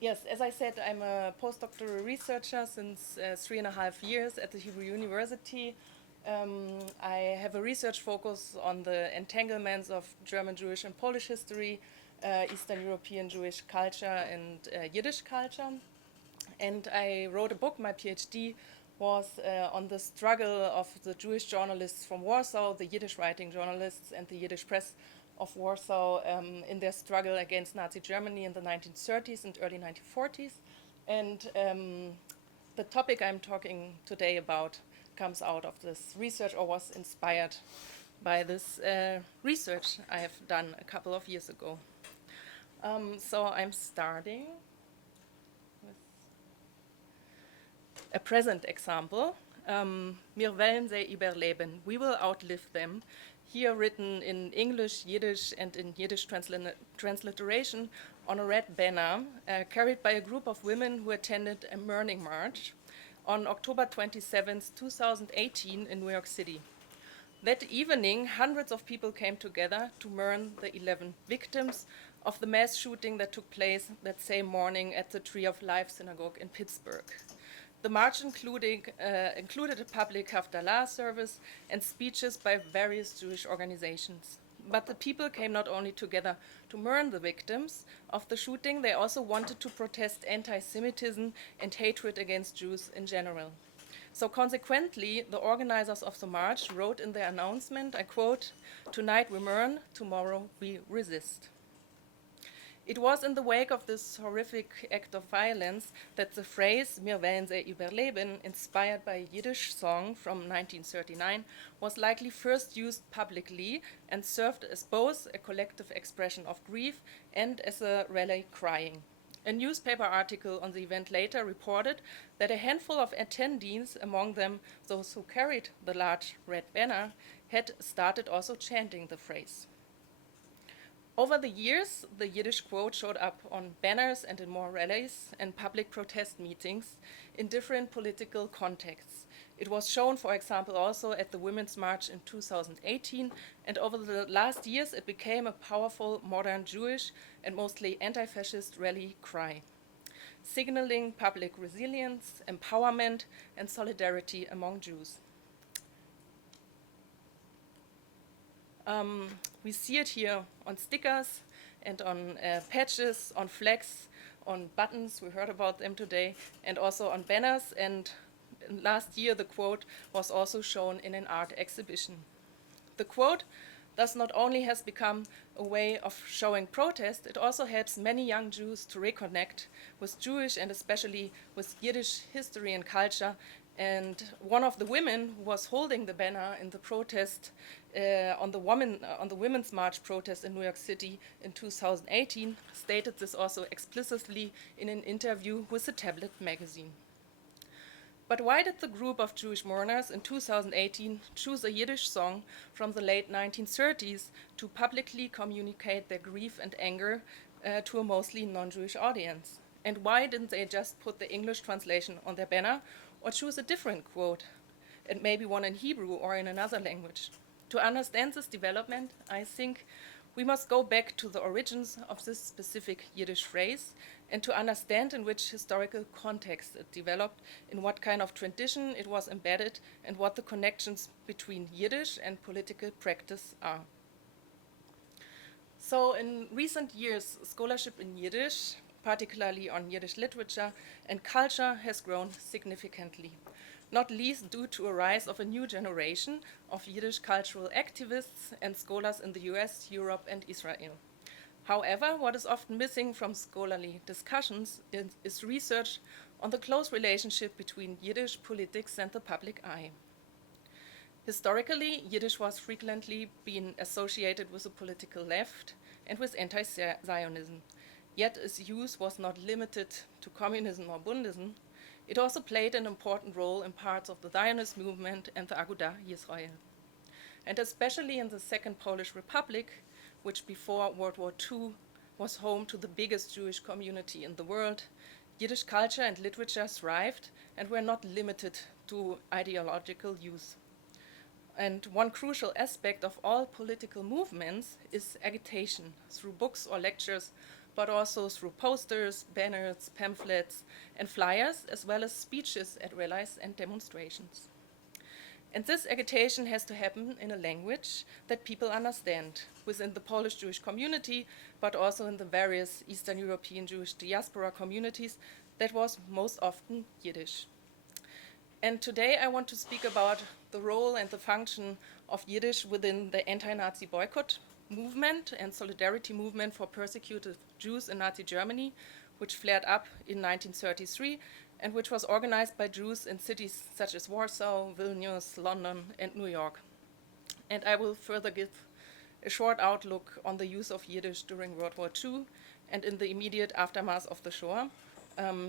Yes, as I said, I'm a postdoctoral researcher since 3.5 years at the Hebrew University. I have a research focus on the entanglements of German Jewish and Polish history, Eastern European Jewish culture, and Yiddish culture. And I wrote a book. My PhD was on the struggle of the Jewish journalists from Warsaw, the Yiddish writing journalists, and the Yiddish press of Warsaw in their struggle against Nazi Germany in the 1930s and early 1940s. And the topic I'm talking today about comes out of this research, or was inspired by this research I have done a couple of years ago. So I'm starting with a present example. Wir werden sie überleben. We will outlive them. Here written in English, Yiddish, and in Yiddish transliteration on a red banner carried by a group of women who attended a mourning march on October 27, 2018 in New York City. That evening, hundreds of people came together to mourn the 11 victims of the mass shooting that took place that same morning at the Tree of Life Synagogue in Pittsburgh. The march included a public Havdalah service and speeches by various Jewish organizations. But the people came not only together to mourn the victims of the shooting, they also wanted to protest anti-Semitism and hatred against Jews in general. So consequently, the organizers of the march wrote in their announcement, I quote, "Tonight we mourn, tomorrow we resist." It was in the wake of this horrific act of violence that the phrase "Wir werden sie überleben," inspired by a Yiddish song from 1939, was likely first used publicly and served as both a collective expression of grief and as a rally crying. A newspaper article on the event later reported that a handful of attendees, among them those who carried the large red banner, had started also chanting the phrase. Over the years, the Yiddish quote showed up on banners and in more rallies and public protest meetings in different political contexts. It was shown, for example, also at the Women's March in 2018, and over the last years it became a powerful modern Jewish and mostly anti-fascist rally cry, signaling public resilience, empowerment, and solidarity among Jews. We see it here on stickers and on patches, on flags, on buttons, we heard about them today, and also on banners. And last year the quote was also shown in an art exhibition. The quote thus not only has become a way of showing protest, it also helps many young Jews to reconnect with Jewish and especially with Yiddish history and culture. And one of the women who was holding the banner in the protest on the Women's March protest in New York City in 2018 stated this also explicitly in an interview with the Tablet magazine. But why did the group of Jewish mourners in 2018 choose a Yiddish song from the late 1930s to publicly communicate their grief and anger to a mostly non-Jewish audience? And why didn't they just put the English translation on their banner or choose a different quote, and maybe one in Hebrew or in another language? To understand this development, I think we must go back to the origins of this specific Yiddish phrase and to understand in which historical context it developed, in what kind of tradition it was embedded, and what the connections between Yiddish and political practice are. So in recent years, scholarship in Yiddish, particularly on Yiddish literature and culture, has grown significantly, not least due to a rise of a new generation of Yiddish cultural activists and scholars in the US, Europe, and Israel. However, what is often missing from scholarly discussions is research on the close relationship between Yiddish politics and the public eye. Historically, Yiddish was frequently being associated with the political left and with anti-Zionism. Yet its use was not limited to communism or Bundism. It also played an important role in parts of the Zionist movement and the Agudah Yisrael. And especially in the Second Polish Republic, which before World War II was home to the biggest Jewish community in the world, Yiddish culture and literature thrived and were not limited to ideological use. And one crucial aspect of all political movements is agitation through books or lectures but also through posters, banners, pamphlets, and flyers, as well as speeches at rallies and demonstrations. And this agitation has to happen in a language that people understand within the Polish Jewish community, but also in the various Eastern European Jewish diaspora communities that was most often Yiddish. And today I want to speak about the role and the function of Yiddish within the anti-Nazi boycott movement and solidarity movement for persecuted Jews in Nazi Germany, which flared up in 1933 and which was organized by Jews in cities such as Warsaw, Vilnius, London, and New York. And I will further give a short outlook on the use of Yiddish during World War II and in the immediate aftermath of the Shoah.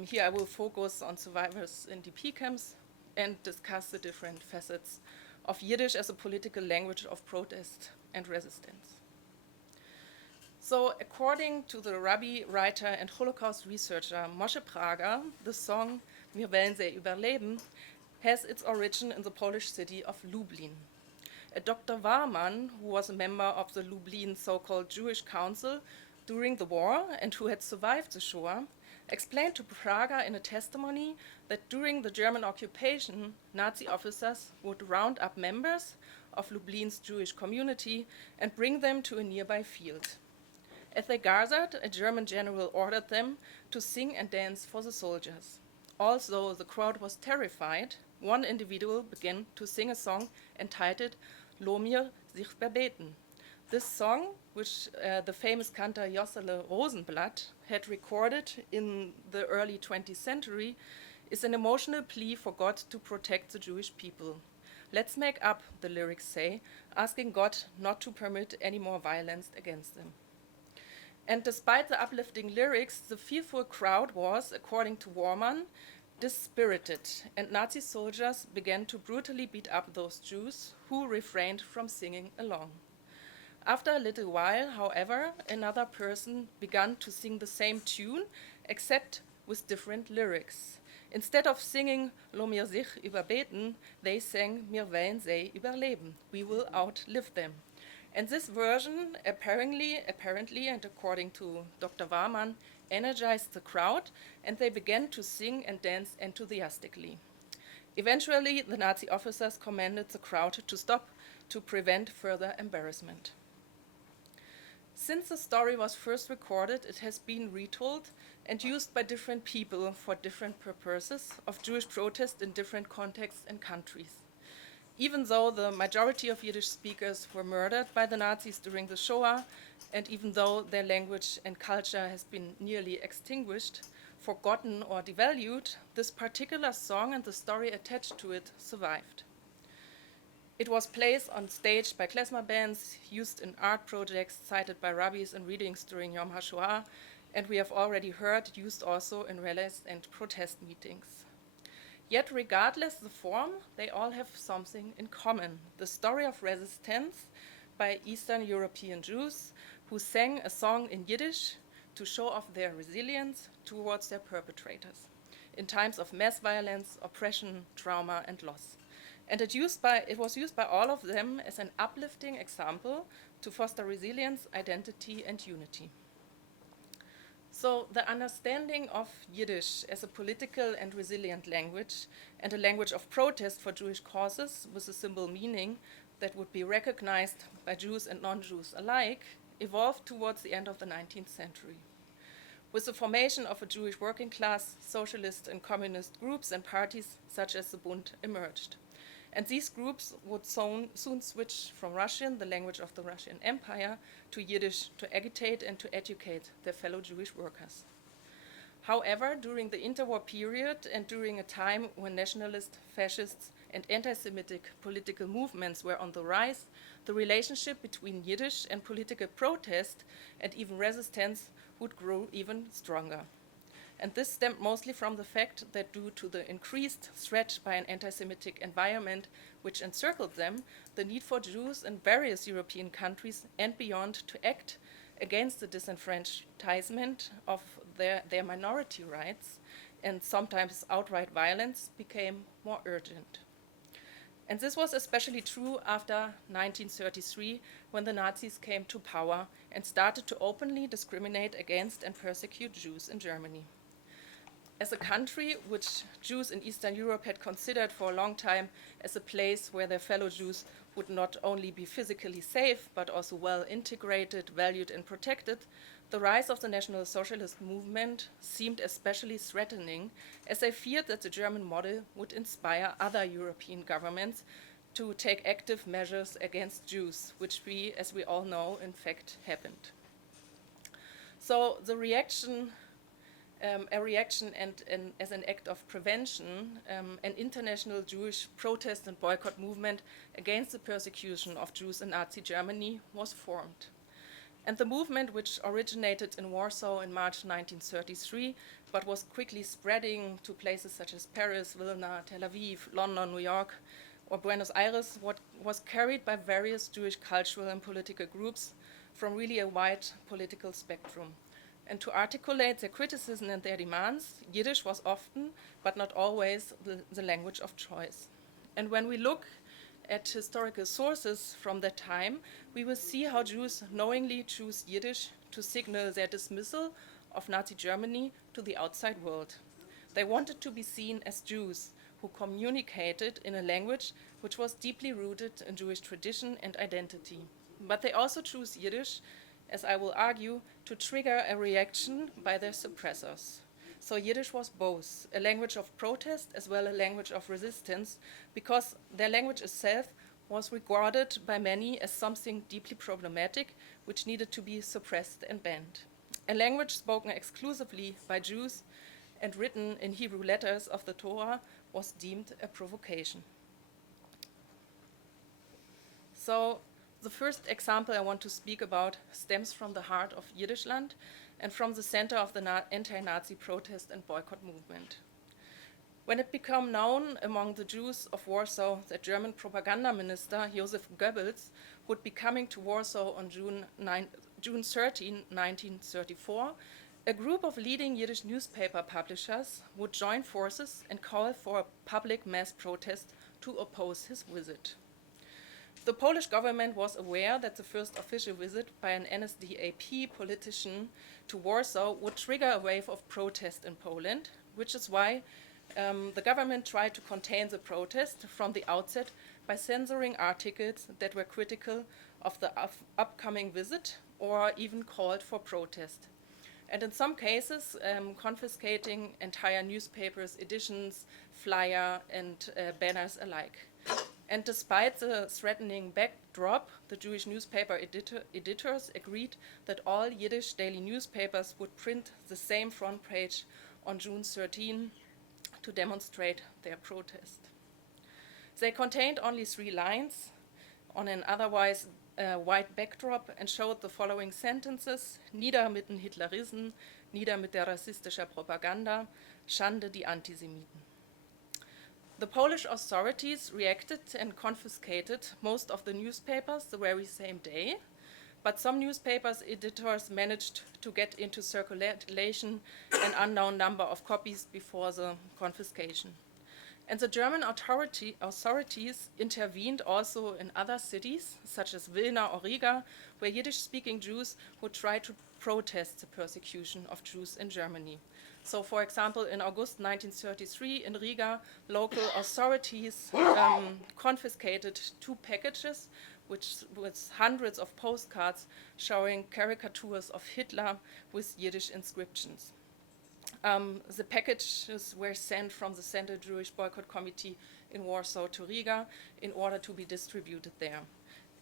Here I will focus on survivors in DP camps and discuss the different facets of Yiddish as a political language of protest and resistance. So according to the rabbi, writer, and Holocaust researcher Moshe Prager, the song Wir wollen sie überleben has its origin in the Polish city of Lublin. A Dr. Warman, who was a member of the Lublin so-called Jewish Council during the war and who had survived the Shoah, explained to Prager in a testimony that during the German occupation, Nazi officers would round up members of Lublin's Jewish community and bring them to a nearby field. As they gathered, a German general ordered them to sing and dance for the soldiers. Although the crowd was terrified, one individual began to sing a song entitled Lo mir sich verbeten. This song, which the famous cantor Jossele Rosenblatt had recorded in the early 20th century, is an emotional plea for God to protect the Jewish people. Let's make up, the lyrics say, asking God not to permit any more violence against them. And despite the uplifting lyrics, the fearful crowd was, according to Warman, dispirited, and Nazi soldiers began to brutally beat up those Jews who refrained from singing along. After a little while, however, another person began to sing the same tune, except with different lyrics. Instead of singing Lo mir sich überbeten, they sang Wir wollen sie überleben, we will outlive them. And this version apparently, and according to Dr. Warman, energized the crowd, and they began to sing and dance enthusiastically. Eventually, the Nazi officers commanded the crowd to stop to prevent further embarrassment. Since the story was first recorded, it has been retold and used by different people for different purposes of Jewish protest in different contexts and countries. Even though the majority of Yiddish speakers were murdered by the Nazis during the Shoah, and even though their language and culture has been nearly extinguished, forgotten or devalued, this particular song and the story attached to it survived. It was played on stage by klezmer bands, used in art projects cited by rabbis in readings during Yom HaShoah, and we have already heard used also in rallies and protest meetings. Yet regardless the form, they all have something in common, the story of resistance by Eastern European Jews who sang a song in Yiddish to show off their resilience towards their perpetrators in times of mass violence, oppression, trauma, and loss. And it was used by all of them as an uplifting example to foster resilience, identity, and unity. So the understanding of Yiddish as a political and resilient language and a language of protest for Jewish causes with a symbol meaning that would be recognized by Jews and non-Jews alike evolved towards the end of the 19th century. With the formation of a Jewish working class, socialist and communist groups and parties such as the Bund emerged. And these groups would soon switch from Russian, the language of the Russian Empire, to Yiddish to agitate and to educate their fellow Jewish workers. However, during the interwar period and during a time when nationalist, fascist, and anti-Semitic political movements were on the rise, the relationship between Yiddish and political protest and even resistance would grow even stronger. And this stemmed mostly from the fact that due to the increased threat by an anti-Semitic environment which encircled them, the need for Jews in various European countries and beyond to act against the disenfranchisement of their minority rights and sometimes outright violence became more urgent. And this was especially true after 1933, when the Nazis came to power and started to openly discriminate against and persecute Jews in Germany. As a country which Jews in Eastern Europe had considered for a long time as a place where their fellow Jews would not only be physically safe, but also well integrated, valued, and protected, the rise of the National Socialist movement seemed especially threatening, as they feared that the German model would inspire other European governments to take active measures against Jews, which as we all know, in fact happened. So the reaction and as an act of prevention, an international Jewish protest and boycott movement against the persecution of Jews in Nazi Germany was formed. And the movement, which originated in Warsaw in March 1933, but was quickly spreading to places such as Paris, Vilna, Tel Aviv, London, New York, or Buenos Aires, was carried by various Jewish cultural and political groups from really a wide political spectrum. And to articulate their criticism and their demands, Yiddish was often, but not always, the language of choice. And when we look at historical sources from that time, we will see how Jews knowingly choose Yiddish to signal their dismissal of Nazi Germany to the outside world. They wanted to be seen as Jews who communicated in a language which was deeply rooted in Jewish tradition and identity. But they also choose Yiddish, as I will argue, to trigger a reaction by their suppressors. So Yiddish was both a language of protest as well as a language of resistance, because their language itself was regarded by many as something deeply problematic, which needed to be suppressed and banned. A language spoken exclusively by Jews and written in Hebrew letters of the Torah was deemed a provocation. So the first example I want to speak about stems from the heart of Yiddishland and from the center of the anti-Nazi protest and boycott movement. When it became known among the Jews of Warsaw that German propaganda minister Joseph Goebbels would be coming to Warsaw on June 13, 1934, a group of leading Yiddish newspaper publishers would join forces and call for a public mass protest to oppose his visit. The Polish government was aware that the first official visit by an NSDAP politician to Warsaw would trigger a wave of protest in Poland, which is why the government tried to contain the protest from the outset by censoring articles that were critical of the upcoming visit or even called for protest. And in some cases, confiscating entire newspapers, editions, flyer, and banners alike. And despite the threatening backdrop, the Jewish newspaper editors agreed that all Yiddish daily newspapers would print the same front page on June 13 to demonstrate their protest. They contained only 3 lines on an otherwise white backdrop and showed the following sentences: Nieder mit den Hitleristen, nieder mit der rassistischer Propaganda, Schande die Antisemiten. The Polish authorities reacted and confiscated most of the newspapers the very same day, but some newspapers' editors managed to get into circulation an unknown number of copies before the confiscation. And the German authorities intervened also in other cities, such as Vilna or Riga, where Yiddish-speaking Jews would try to protest the persecution of Jews in Germany. So, for example, in August 1933 in Riga, local authorities confiscated 2 packages with hundreds of postcards showing caricatures of Hitler with Yiddish inscriptions. The packages were sent from the Central Jewish Boycott Committee in Warsaw to Riga in order to be distributed there.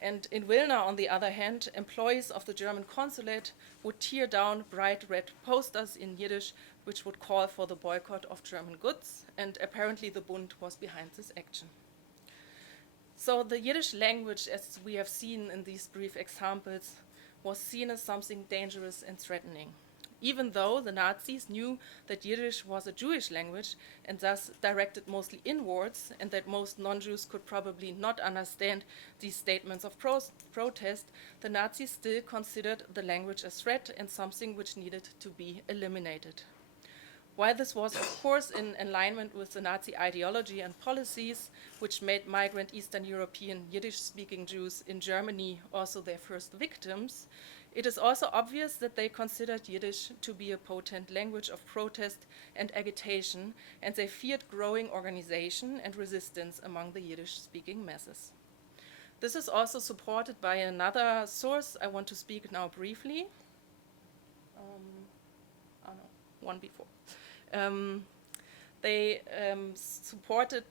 And in Vilna, on the other hand, employees of the German consulate would tear down bright red posters in Yiddish, which would call for the boycott of German goods, and apparently the Bund was behind this action. So the Yiddish language, as we have seen in these brief examples, was seen as something dangerous and threatening, even though the Nazis knew that Yiddish was a Jewish language and thus directed mostly inwards, and that most non-Jews could probably not understand these statements of protest. The Nazis still considered the language a threat and something which needed to be eliminated. While this was, of course, in alignment with the Nazi ideology and policies, which made migrant Eastern European Yiddish-speaking Jews in Germany also their first victims, it is also obvious that they considered Yiddish to be a potent language of protest and agitation, and they feared growing organization and resistance among the Yiddish-speaking masses. This is also supported by another source I want to speak now briefly. One before. They supported,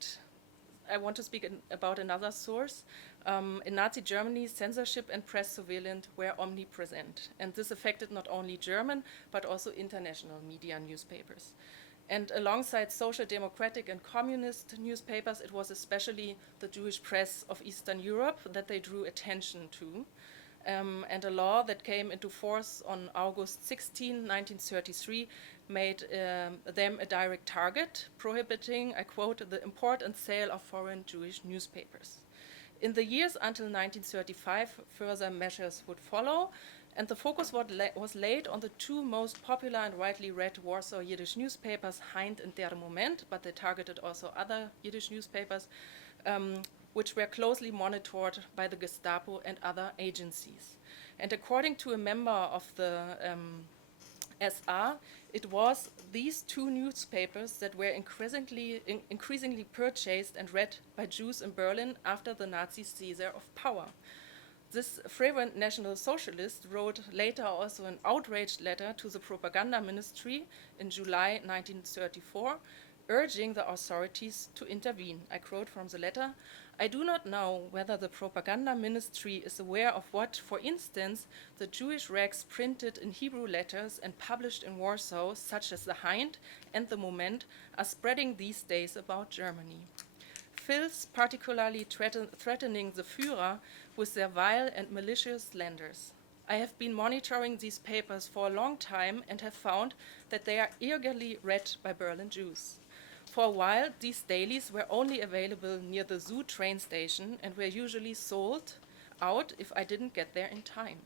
I want to speak about another source. In Nazi Germany, censorship and press surveillance were omnipresent, and this affected not only German, but also international media newspapers. And alongside social democratic and communist newspapers, it was especially the Jewish press of Eastern Europe that they drew attention to. And a law that came into force on August 16, 1933, made them a direct target, prohibiting, I quote, the import and sale of foreign Jewish newspapers. In the years until 1935, further measures would follow, and the focus was laid on the two most popular and widely read Warsaw Yiddish newspapers, Heint and Der Moment, but they targeted also other Yiddish newspapers, which were closely monitored by the Gestapo and other agencies. And according to a member of the SA, it was these two newspapers that were increasingly purchased and read by Jews in Berlin after the Nazi seizure of power. This fervent National Socialist wrote later also an outraged letter to the propaganda ministry in July 1934, urging the authorities to intervene. I quote from the letter, "I do not know whether the propaganda ministry is aware of what, for instance, the Jewish rags printed in Hebrew letters and published in Warsaw, such as the Heint and the Moment, are spreading these days about Germany. Filth particularly threatening the Führer with their vile and malicious slanders. I have been monitoring these papers for a long time and have found that they are eagerly read by Berlin Jews. For a while, these dailies were only available near the Zoo train station and were usually sold out if I didn't get there in time.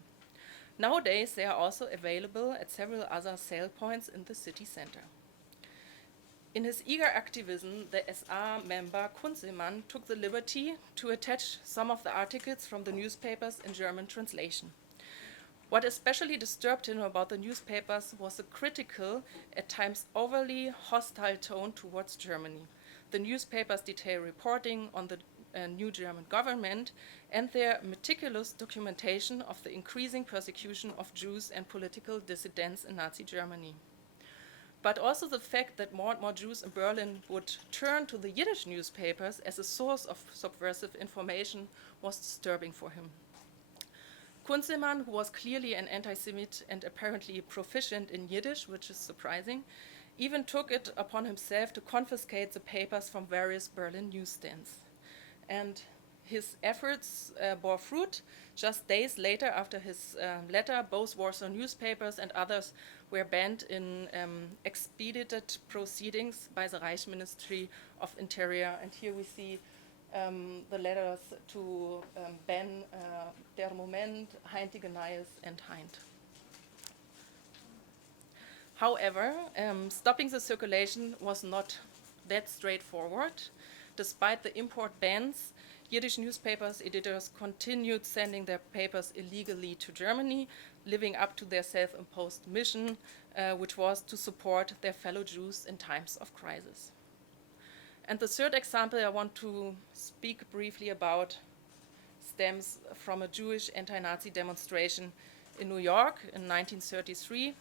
Nowadays, they are also available at several other sale points in the city center." In his eager activism, the SA member Kunzelmann took the liberty to attach some of the articles from the newspapers in German translation. What especially disturbed him about the newspapers was the critical, at times overly hostile tone towards Germany. The newspapers detail reporting on the new German government and their meticulous documentation of the increasing persecution of Jews and political dissidents in Nazi Germany. But also the fact that more and more Jews in Berlin would turn to the Yiddish newspapers as a source of subversive information was disturbing for him. Kunzelmann, who was clearly an anti-Semite and apparently proficient in Yiddish, which is surprising, even took it upon himself to confiscate the papers from various Berlin newsstands. And his efforts bore fruit. Just days later, after his letter, both Warsaw newspapers and others were banned in expedited proceedings by the Reich Ministry of Interior. And here we see the letters to ban Der Moment, Heintige Neues, and Heint. However, stopping the circulation was not that straightforward. Despite the import bans, Yiddish newspapers editors continued sending their papers illegally to Germany, living up to their self-imposed mission, which was to support their fellow Jews in times of crisis. And the third example I want to speak briefly about stems from a Jewish anti-Nazi demonstration in New York in 1933.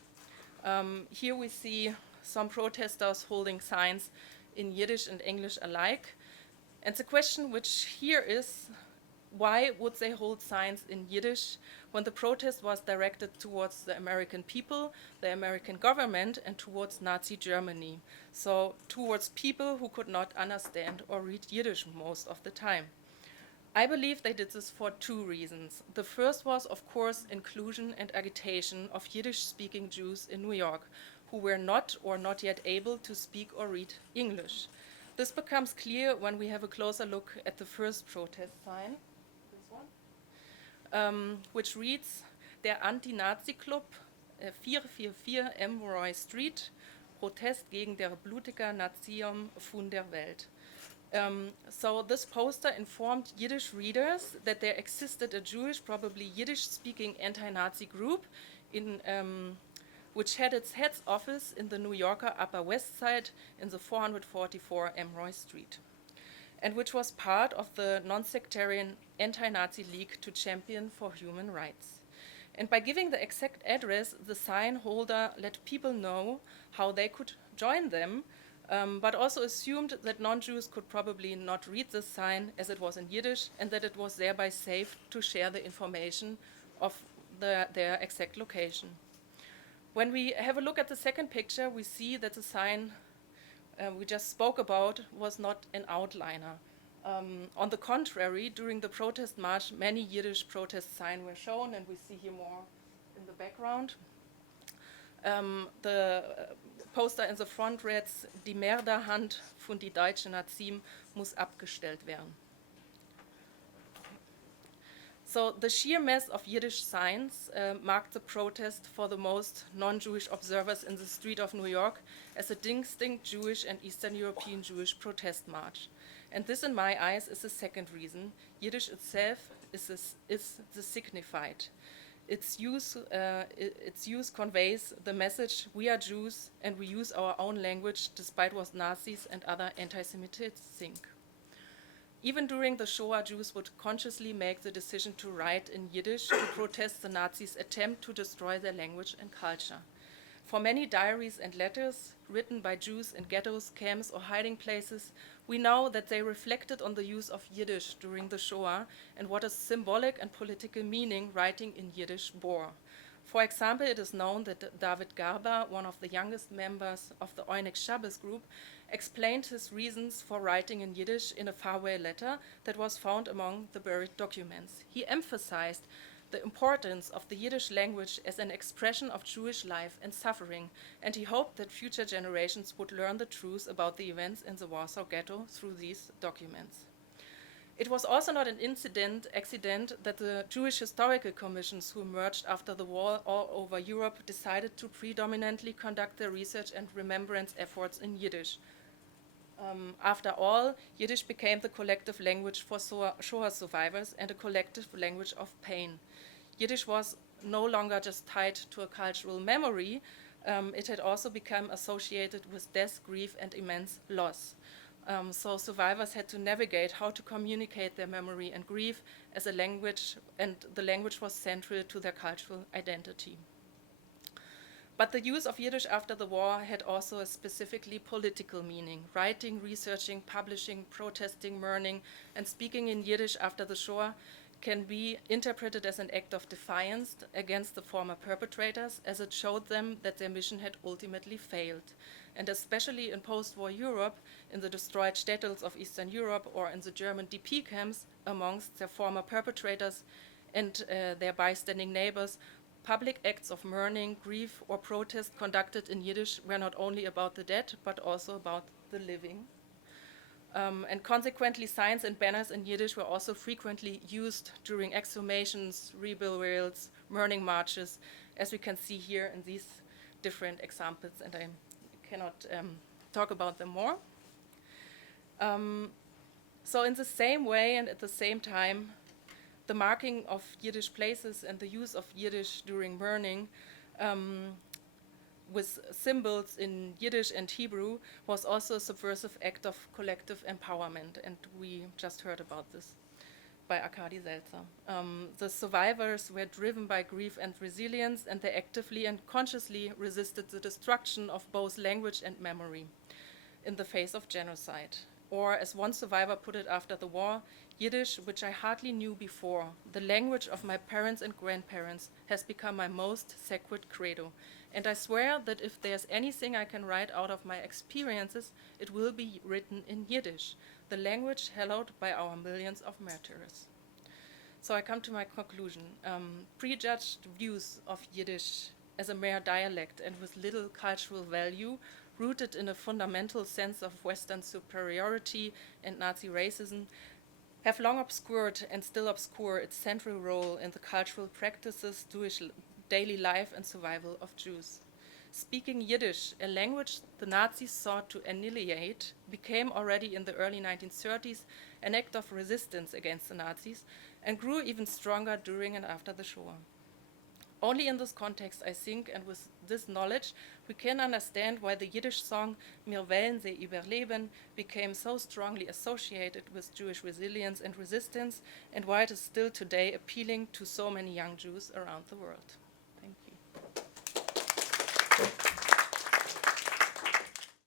Here we see some protesters holding signs in Yiddish and English alike. And the question which here is, why would they hold signs in Yiddish when the protest was directed towards the American people, the American government, and towards Nazi Germany? So towards people who could not understand or read Yiddish most of the time. I believe they did this for two reasons. The first was, of course, inclusion and agitation of Yiddish-speaking Jews in New York, who were not or not yet able to speak or read English. This becomes clear when we have a closer look at the first protest sign, this one, which reads, Der Anti-Nazi-Club, 444 M. Roy Street, Protest gegen der blutiger Nazium von der Welt. So this poster informed Yiddish readers that there existed a Jewish, probably Yiddish-speaking anti-Nazi group which had its head office in the New Yorker Upper West Side in the 444 Emroy Street, and which was part of the non-sectarian anti-Nazi League to Champion for Human Rights. And by giving the exact address, the sign holder let people know how they could join them, but also assumed that non-Jews could probably not read this sign as it was in Yiddish, and that it was thereby safe to share the information of their exact location. When we have a look at the second picture, we see that the sign we just spoke about was not an outliner. On the contrary, during the protest march, many Yiddish protest signs were shown, and we see here more in the background. The poster in the front reads, Die Mörderhand von die deutsche Nazim muss abgestellt werden. So the sheer mass of Yiddish signs marked the protest for the most non-Jewish observers in the street of New York as a distinct Jewish and Eastern European Jewish protest march. And this, in my eyes, is the second reason. Yiddish itself is the signified. Its use conveys the message, we are Jews and we use our own language despite what Nazis and other anti-Semites think. Even during the Shoah, Jews would consciously make the decision to write in Yiddish to protest the Nazis' attempt to destroy their language and culture. For many diaries and letters written by Jews in ghettos, camps, or hiding places, we know that they reflected on the use of Yiddish during the Shoah and what a symbolic and political meaning writing in Yiddish bore. For example, it is known that David Garba, one of the youngest members of the Oynek Shabbos group, explained his reasons for writing in Yiddish in a farewell letter that was found among the buried documents. He emphasized the importance of the Yiddish language as an expression of Jewish life and suffering, and he hoped that future generations would learn the truth about the events in the Warsaw Ghetto through these documents. It was also not an accident that the Jewish historical commissions who emerged after the war all over Europe decided to predominantly conduct their research and remembrance efforts in Yiddish. After all, Yiddish became the collective language for Shoah survivors and a collective language of pain. Yiddish was no longer just tied to a cultural memory, it had also become associated with death, grief, and immense loss. So survivors had to navigate how to communicate their memory and grief as a language, and the language was central to their cultural identity. But the use of Yiddish after the war had also a specifically political meaning. Writing, researching, publishing, protesting, mourning, and speaking in Yiddish after the Shoah can be interpreted as an act of defiance against the former perpetrators, as it showed them that their mission had ultimately failed. And especially in post-war Europe, in the destroyed shtetls of Eastern Europe or in the German DP camps, amongst their former perpetrators and their bystanding neighbors, public acts of mourning, grief, or protest conducted in Yiddish were not only about the dead, but also about the living. And consequently, signs and banners in Yiddish were also frequently used during exhumations, reburials, mourning marches, as we can see here in these different examples, and I cannot talk about them more. So in the same way and at the same time, the marking of Yiddish places and the use of Yiddish during mourning with symbols in Yiddish and Hebrew was also a subversive act of collective empowerment, and we just heard about this by Arkady Seltzer. The survivors were driven by grief and resilience, and they actively and consciously resisted the destruction of both language and memory in the face of genocide. Or, as one survivor put it after the war, Yiddish, which I hardly knew before, the language of my parents and grandparents, has become my most sacred credo. And I swear that if there's anything I can write out of my experiences, it will be written in Yiddish, the language hallowed by our millions of martyrs. So I come to my conclusion. Prejudged views of Yiddish as a mere dialect and with little cultural value, rooted in a fundamental sense of Western superiority and Nazi racism, have long obscured and still obscure its central role in the cultural practices, Jewish daily life and survival of Jews. Speaking Yiddish, a language the Nazis sought to annihilate, became already in the early 1930s an act of resistance against the Nazis and grew even stronger during and after the Shoah. Only in this context, I think, and with this knowledge, we can understand why the Yiddish song Wir wollen sie überleben became so strongly associated with Jewish resilience and resistance, and why it is still today appealing to so many young Jews around the world. Thank you.